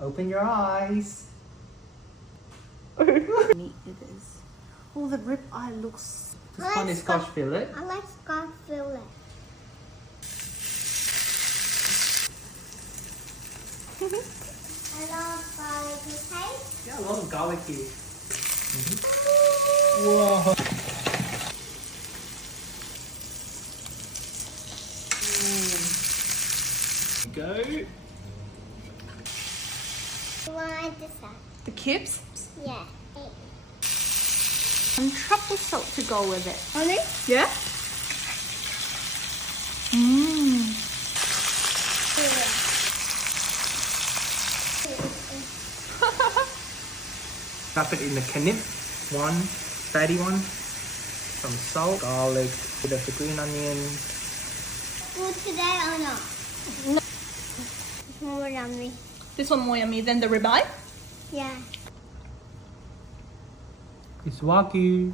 Open your eyes. Meat it is. Oh, the rib eye looks. This one is scotch fillet. I like scotch fillet. I love garlic paste. Yeah, a lot of garlic here. Whoa. Go. You want this one? The cubes Yeah. and truffle salt to go with it. Honey? Yeah. Mmm. Wrap it in the knip. One fatty one. Some salt, garlic, bit of the green onion. Good today or not? No. It's more yummy. This one more yummy than the rib eye. Yeah. It's Wagyu.